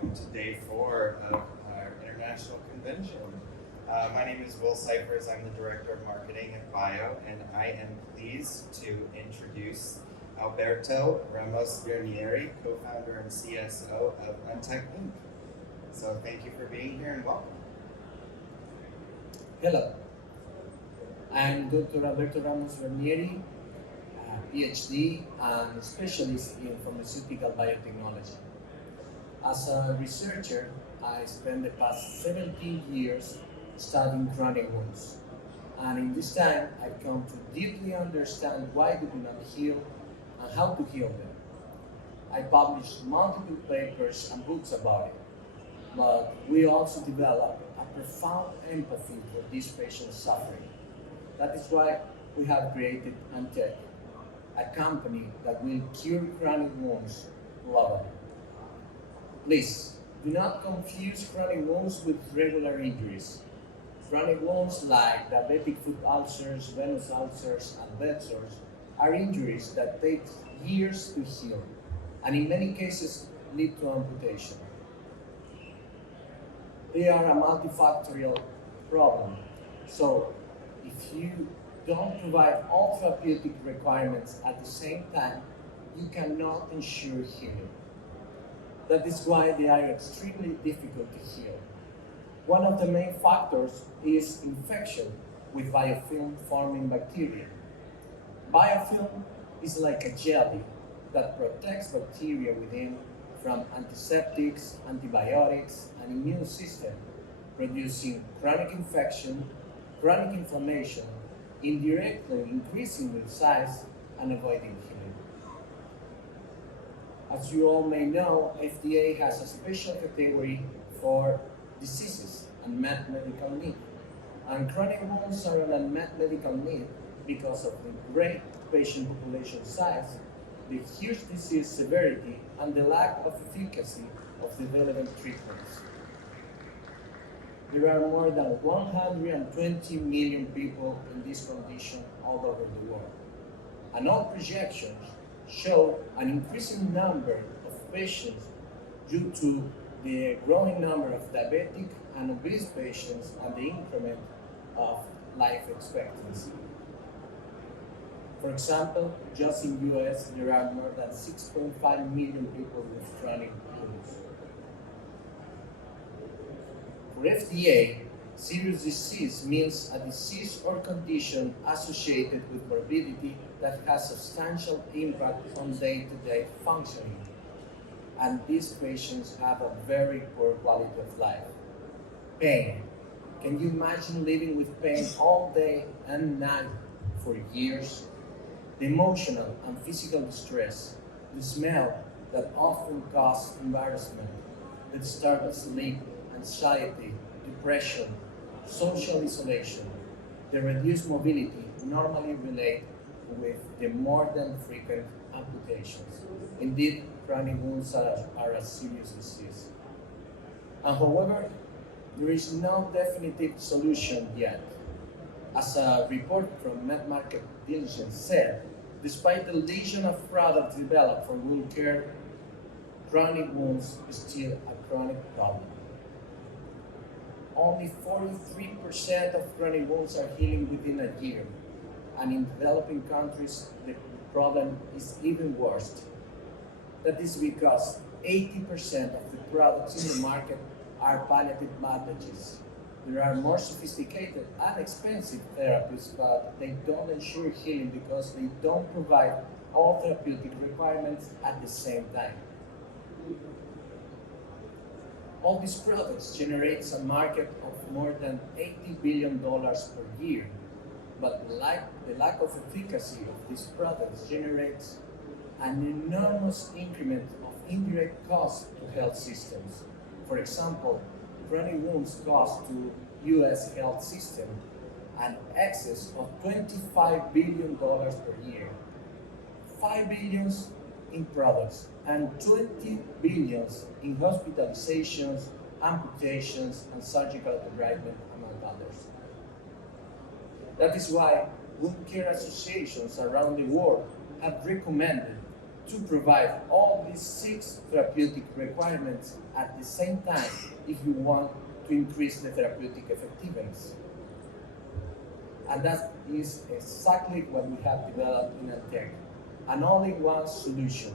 welcome to day 4 of our international convention. My name is Will Cyphers. I'm the Director of Marketing at Bio, and I am pleased to introduce Alberto Ramos Vernieri, co-founder and CSO of Untech Inc. So thank you for being here and welcome. Hello, I'm Dr. Alberto Ramos Vernieri, PhD and specialist in pharmaceutical biotechnology. As a researcher, I spent the past 17 years studying chronic wounds. And in this time, I've come to deeply understand why they do not heal and how to heal them. I published multiple papers and books about it, but we also developed a profound empathy for these patients' suffering. That is why we have created Untech, a company that will cure chronic wounds globally. Please, do not confuse chronic wounds with regular injuries. Chronic wounds like diabetic foot ulcers, venous ulcers, and bed sores are injuries that take years to heal, and in many cases lead to amputation. They are a multifactorial problem, so if you don't provide all therapeutic requirements at the same time, you cannot ensure healing. That is why they are extremely difficult to heal. One of the main factors is infection with biofilm-forming bacteria. Biofilm is like a jelly that protects bacteria within from antiseptics, antibiotics, and immune system, producing chronic infection, chronic inflammation, indirectly increasing their size and avoiding healing. As you all may know, FDA has a special category for diseases, unmet medical need. And chronic wounds are an unmet medical need because of the great patient population size, the huge disease severity, and the lack of efficacy of the relevant treatments. There are more than 120 million people in this condition all over the world. And all projections show an increasing number of patients due to the growing number of diabetic and obese patients and the increment of life expectancy. For example, just in the US, there are more than 6.5 million people with chronic wounds. For FDA, serious disease means a disease or condition associated with morbidity that has substantial impact on day-to-day functioning. And these patients have a very poor quality of life. Pain. Can you imagine living with pain all day and night for years? The emotional and physical distress, the smell that often causes embarrassment, the disturbed sleep, anxiety, depression, social isolation, the reduced mobility normally relate with the more than frequent amputations. Indeed, chronic wounds are a serious disease. And however, there is no definitive solution yet. As a report from MedMarket Diligence said, despite the legion of products developed for wound care, chronic wounds is still a chronic problem. Only 43% of chronic wounds are healing within a year, and in developing countries, the problem is even worse. That is because 80% of the products in the market are palliative bandages. There are more sophisticated and expensive therapies, but they don't ensure healing because they don't provide all therapeutic requirements at the same time. All these products generate a market of more than $80 billion per year, but the lack of efficacy of these products generates an enormous increment of indirect costs to health systems. For example, chronic wounds cost to U.S. health system an excess of $25 billion per year, $5 billion in products, and $20 billion in hospitalizations, amputations, and surgical debridement, among others. That is why wound care associations around the world have recommended to provide all these 6 therapeutic requirements at the same time if you want to increase the therapeutic effectiveness. And that is exactly what we have developed in Untech, an all-in-one solution.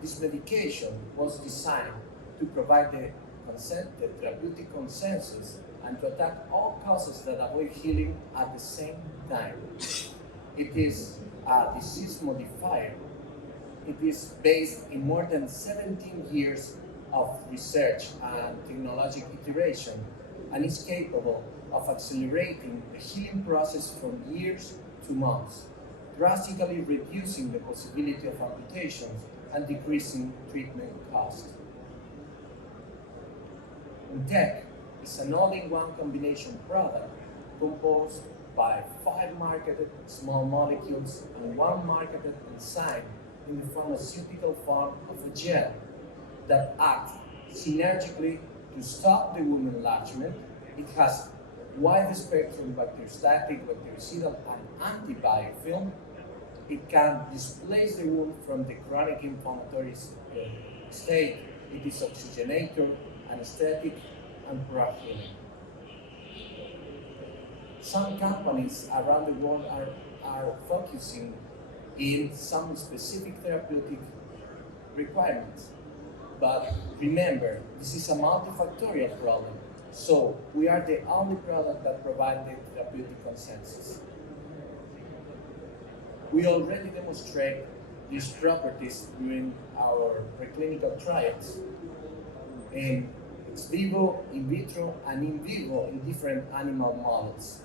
This medication was designed to provide the therapeutic consensus and to attack all causes that avoid healing at the same time. It is a disease modifier. It is based in more than 17 years of research and technological iteration, and is capable of accelerating the healing process from years to months, drastically reducing the possibility of amputations and decreasing treatment costs. Untech is an all-in-one combination product composed by 5 marketed small molecules and 1 marketed enzyme in the pharmaceutical form of a gel that acts synergically to stop the wound enlargement. It has wide spectrum bacteriostatic, bactericidal, and antibiofilm. It can displace the wound from the chronic inflammatory state. It is oxygenator, anesthetic, and pro-healing. Some companies around the world are focusing in some specific therapeutic requirements. But remember, this is a multifactorial problem. So we are the only product that provides the therapeutic consensus. We already demonstrate these properties during our preclinical trials in ex vivo, in vitro, and in vivo in different animal models.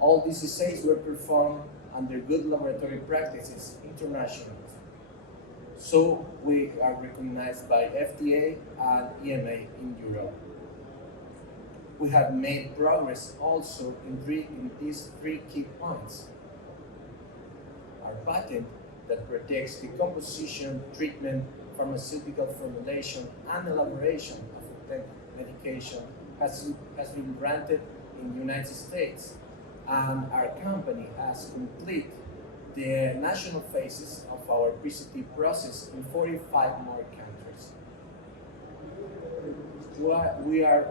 All these assays were performed under good laboratory practices internationally. So we are recognized by FDA and EMA in Europe. We have made progress also in these 3 key points. Our patent that protects the composition, treatment, pharmaceutical formulation, and elaboration of authentic medication has been granted in the United States, and our company has completed the national phases of our PCT process in 45 more countries. We are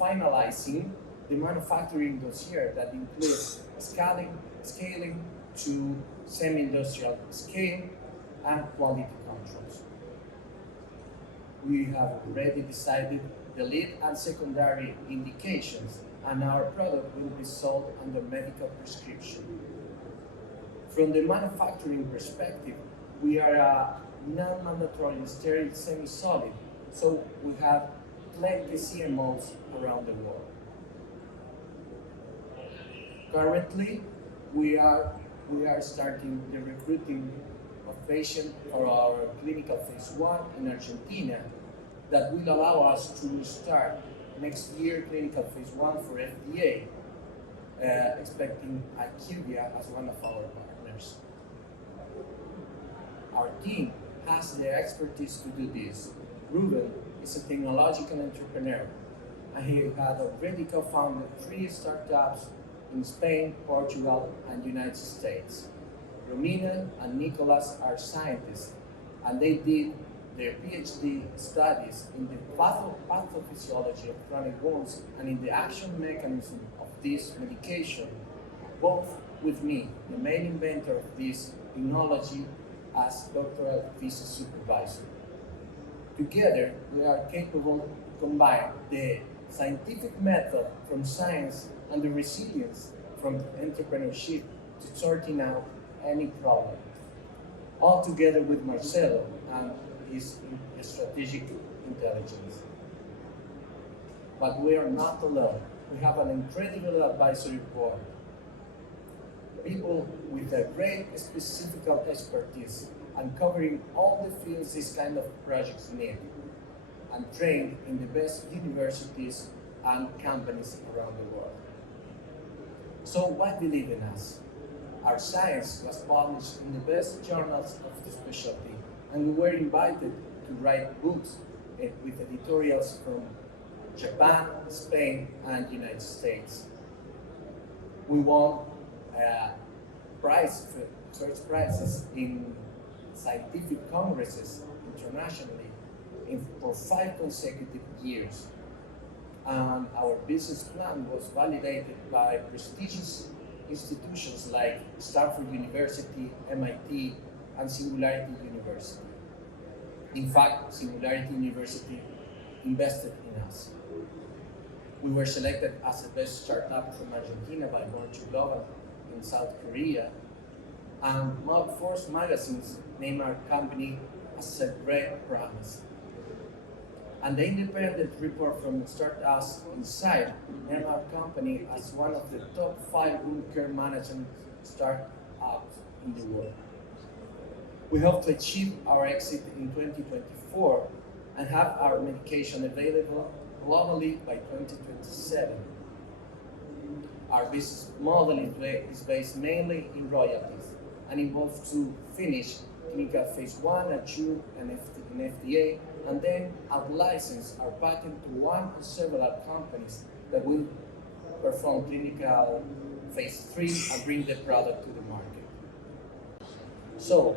finalizing the manufacturing dossier that includes scaling to semi-industrial scale and quality controls. We have already decided the lead and secondary indications, and our product will be sold under medical prescription. From the manufacturing perspective, we are a non-mandatory sterile semi-solid, so we have plenty CMOs around the world. Currently, we are starting the recruiting of patients for our clinical phase 1 in Argentina that will allow us to start next year clinical phase 1 for FDA, expecting IQVIA as one of our partners. Our team has the expertise to do this. Ruben is a technological entrepreneur, and he had already co-founded 3 startups in Spain, Portugal, and United States. Romina and Nicolas are scientists, and they did their PhD studies in the pathophysiology of chronic wounds and in the action mechanism of this medication, both with me, the main inventor of this technology, as doctoral thesis supervisor. Together, we are capable to combine the scientific method from science and the resilience from entrepreneurship to sorting out any problem. All together with Marcelo and his strategic intelligence. But we are not alone. We have an incredible advisory board. People with a great specific expertise and covering all the fields this kind of projects need, and trained in the best universities and companies around the world. So why believe in us? Our science was published in the best journals of the specialty, and we were invited to write books with editorials from Japan, Spain, and United States. We won first prizes in scientific congresses internationally for 5 consecutive years. And our business plan was validated by prestigious institutions like Stanford University, MIT, and Singularity University. In fact, Singularity University invested in us. We were selected as the best startup from Argentina by Born to Global in South Korea, and Forbes magazines named our company as a great Ramos. And the independent report from Startups Inside named our company as one of the top 5 wound care management startups in the world. We hope to achieve our exit in 2024 and have our medication available globally by 2027. Our business model is based mainly in royalties and involves to finish clinical phase 1, mature, and FDA, and then out-license our patent to one or several companies that will perform clinical phase 3 and bring the product to the market. So,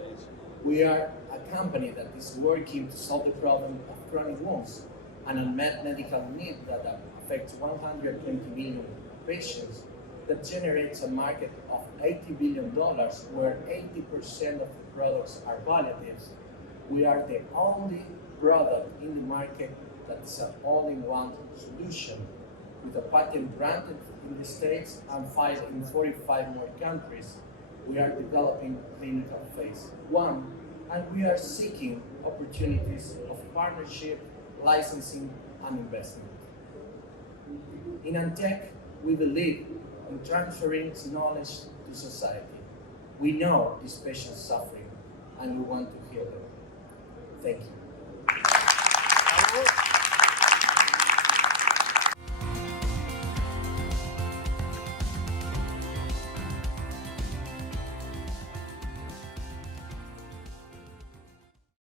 we are a company that is working to solve the problem of chronic wounds, an unmet medical need that affects 120 million patients, that generates a market of $80 billion, where 80% of the products are palliatives. We are the only product in the market that's an all-in-one solution, with a patent granted in the States and filed in 45 more countries. We are developing clinical phase 1, and we are seeking opportunities of partnership, licensing, and investment. In Untech, we believe in transferring knowledge to society. We know these patients suffering, and we want to heal them. Thank you.